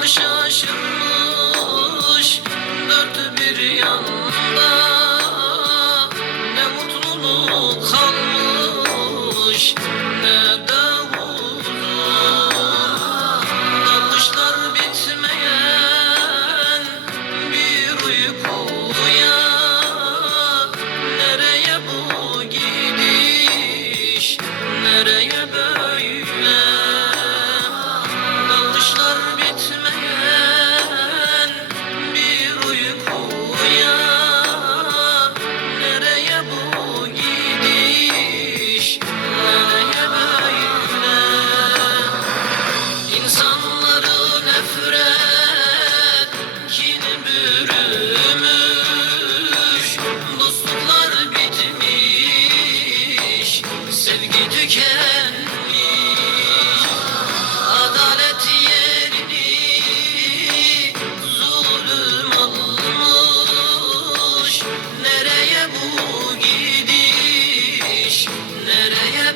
Dostlar şaşırmış dört bir yanda, ne mutluluk kalmış ne de huzur. Dalmışlar bitmeyen bir uykuya, nereye bu gidiş, nereye böyle? Dalmışlar bitmeyen bir uykuya, nereye bu gidiş, nereye böyle? İnsanları nefret, kin bürümüş, dostluklar bitmiş, sevgi tükenmiş. Adalet yerini zulüm almış, nereye bu gidiş, nereye